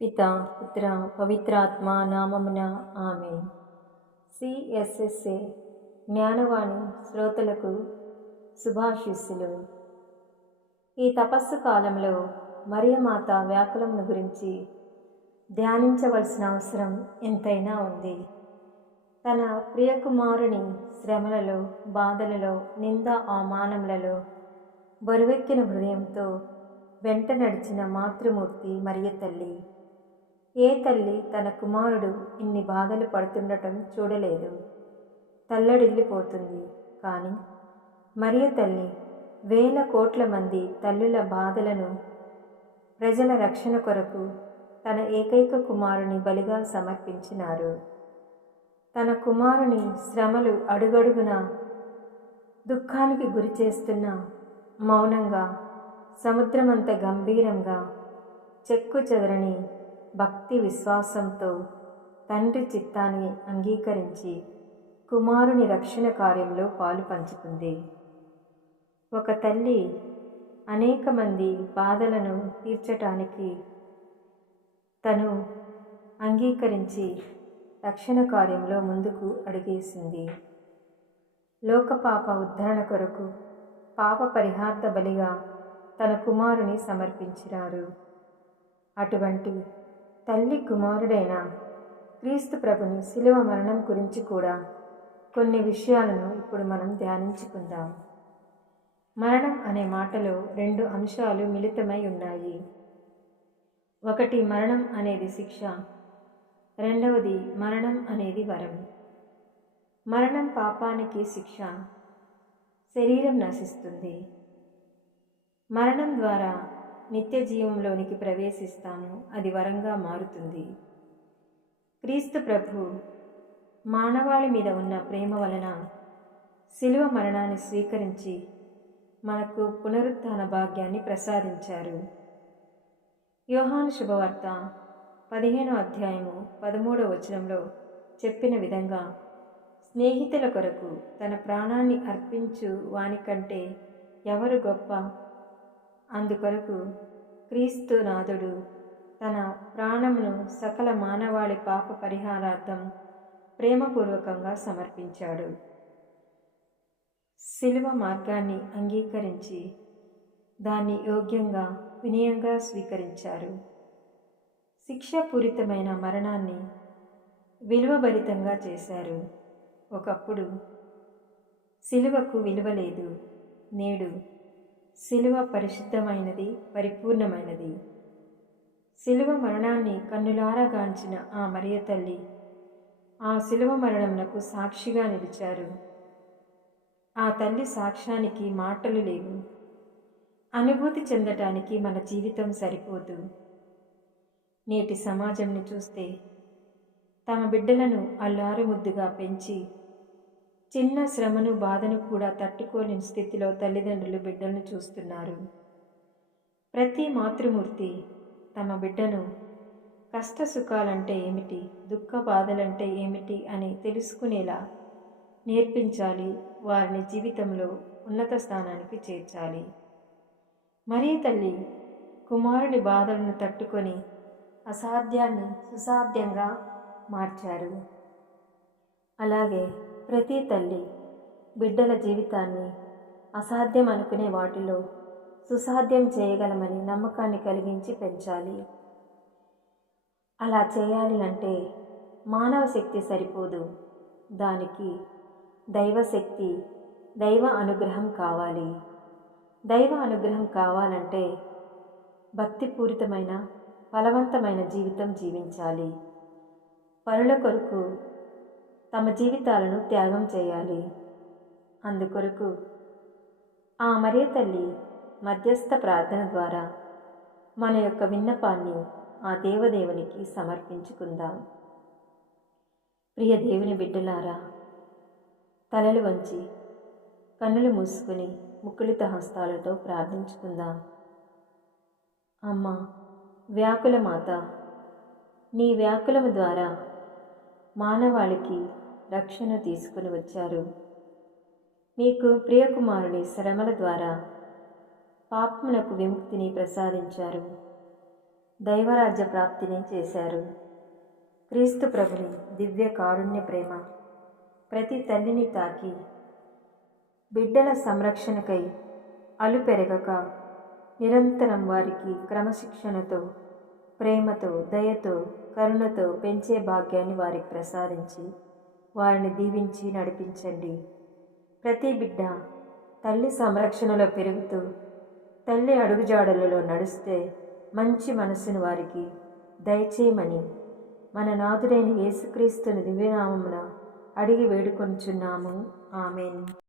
పితా పుత్ర పవిత్రాత్మ నామమున ఆమేన్. సిఎస్ఎస్ఏ జ్ఞానవాణి శ్రోతలకు శుభాశీస్సులు. ఈ తపస్సు కాలంలో మరియమాత వ్యాకులమును గురించి ధ్యానించవలసిన అవసరం ఎంతైనా ఉంది. తన ప్రియకుమారుని శ్రమలలో, బాధలలో, నింద అవమానములలో బరువెక్కిన హృదయంతో వెంట నడిచిన మాతృమూర్తి మరియ తల్లి. ఏ తల్లి తన కుమారుడు ఇన్ని బాధలు పడుతుండటం చూడలేదు, తల్లడిల్లిపోతుంది. కానీ మరియ తల్లి వేల కోట్ల మంది తల్లుల బాధలను, ప్రజల రక్షణ కొరకు తన ఏకైక కుమారుని బలిగా సమర్పించినారు. తన కుమారుని శ్రమలు అడుగడుగున దుఃఖానికి గురి చేస్తున్న మౌనంగా, సముద్రమంత గంభీరంగా, చెక్కు చెదరని భక్తి విశ్వాసంతో తండ్రి చిత్తాన్ని అంగీకరించి కుమారుని రక్షణ కార్యంలో పాలు పంచుకుంది. ఒక తల్లి అనేక మంది బాధలను తీర్చటానికి తను అంగీకరించి రక్షణ కార్యంలో ముందుకు అడుగేసింది. లోకపాప ఉద్ధరణ కొరకు పాప పరిహార్థ బలిగా తన కుమారుని సమర్పించినారు. అటువంటి తల్లి కుమారుడైన క్రీస్తు ప్రభుని శిలువ మరణం గురించి కూడా కొన్ని విషయాలను ఇప్పుడు మనం ధ్యానించుకుందాం. మరణం అనే మాటలో రెండు అంశాలు మిళితమై ఉన్నాయి. ఒకటి మరణం అనేది శిక్ష, రెండవది మరణం అనేది వరం. మరణం పాపానికి శిక్ష, శరీరం నశిస్తుంది. మరణం ద్వారా నిత్య జీవంలోనికి ప్రవేశిస్తాము, అది వరంగా మారుతుంది. క్రీస్తు ప్రభు మానవాళి మీద ఉన్న ప్రేమ వలన శిలువ మరణాన్ని స్వీకరించి మనకు పునరుత్థాన భాగ్యాన్ని ప్రసాదించారు. యోహాను శుభవార్త 15వ అధ్యాయము 13వ వచనంలో చెప్పిన విధంగా, స్నేహితుల కొరకు తన ప్రాణాన్ని అర్పించు వానికంటే ఎవరు గొప్ప? అందుకొరకు క్రీస్తు నాథుడు తన ప్రాణమును సకల మానవాళి పాప పరిహారార్థం ప్రేమపూర్వకంగా సమర్పించాడు. శిలువ మార్గాన్ని అంగీకరించి దాన్ని యోగ్యంగా, వినయంగా స్వీకరించారు. శిక్షాపూరితమైన మరణాన్ని విలువభరితంగా చేశారు. ఒకప్పుడు శిలువకు విలువ లేదు, నేడు శిలువ పరిశుద్ధమైనది, పరిపూర్ణమైనది. శిలువ మరణాన్ని కన్నులారా గాంచిన ఆ మరియ తల్లి ఆ శిలువ మరణమునకు సాక్షిగా నిలిచారు. ఆ తల్లి సాక్ష్యానికి మాటలు లేవు. అనుభూతి చెందటానికి మన జీవితం సరిపోదు. నేటి సమాజంని చూస్తే తమ బిడ్డలను అల్లారు ముద్దుగా పెంచి చిన్న శ్రమను, బాధను కూడా తట్టుకోలేని స్థితిలో తల్లిదండ్రులు బిడ్డలను చూస్తున్నారు. ప్రతి మాతృమూర్తి తమ బిడ్డను కష్ట సుఖాలంటే ఏమిటి, దుఃఖ బాధలంటే ఏమిటి అని తెలుసుకునేలా నేర్పించాలి, వారిని జీవితంలో ఉన్నత స్థానానికి చేర్చాలి. మరియ తల్లి కుమారుని బాధలను తట్టుకొని అసాధ్యాన్ని సుసాధ్యంగా మార్చారు. అలాగే ప్రతి తల్లి బిడ్డల జీవితాన్ని అసాధ్యం అనుకునే వాటిలో సుసాధ్యం చేయగలమని నమ్మకాన్ని కలిగించి పెంచాలి. అలా చేయాలి అంటే మానవ శక్తి సరిపోదు, దానికి దైవశక్తి, దైవ అనుగ్రహం కావాలి. దైవ అనుగ్రహం కావాలంటే భక్తిపూరితమైన, ఫలవంతమైన జీవితం జీవించాలి. పరుల కొరకు తమ జీవితాలను త్యాగం చేయాలి. అందుకొరకు ఆ మరియ తల్లి మధ్యస్థ ప్రార్థన ద్వారా మన యొక్క విన్నపాన్ని ఆ దేవదేవునికి సమర్పించుకుందాం. ప్రియ దేవుని బిడ్డలారా, తలలు వంచి కన్నులు మూసుకొని ముక్కులిత హస్తాలతో ప్రార్థించుకుందాం. అమ్మా వ్యాకుల మాత, నీ వ్యాకులము ద్వారా మానవాళికి రక్షణ తీసుకుని వచ్చారు. మీకు ప్రియకుమారుని శ్రమల ద్వారా పాపమునకు విముక్తిని ప్రసాదించారు. దైవరాజ్య ప్రాప్తిని చేశారు. క్రీస్తు ప్రభుని దివ్య కారుణ్య ప్రేమ ప్రతి తల్లిని తాకి బిడ్డల సంరక్షణకై అలుపెరగక నిరంతరం వారికి క్రమశిక్షణతో, ప్రేమతో, దయతో, కరుణతో పెంచే భాగ్యాన్ని వారికి ప్రసాదించి వారిని దీవించి నడిపించండి. ప్రతి బిడ్డ తల్లి సంరక్షణలో పెరుగుతూ తల్లి అడుగుజాడలలో నడుస్తే మంచి మనసును వారికి దయచేయమని మన నాథుడైన యేసుక్రీస్తుని దివ్యనామమున అడిగి వేడుకొనుచున్నాము. ఆమేన్.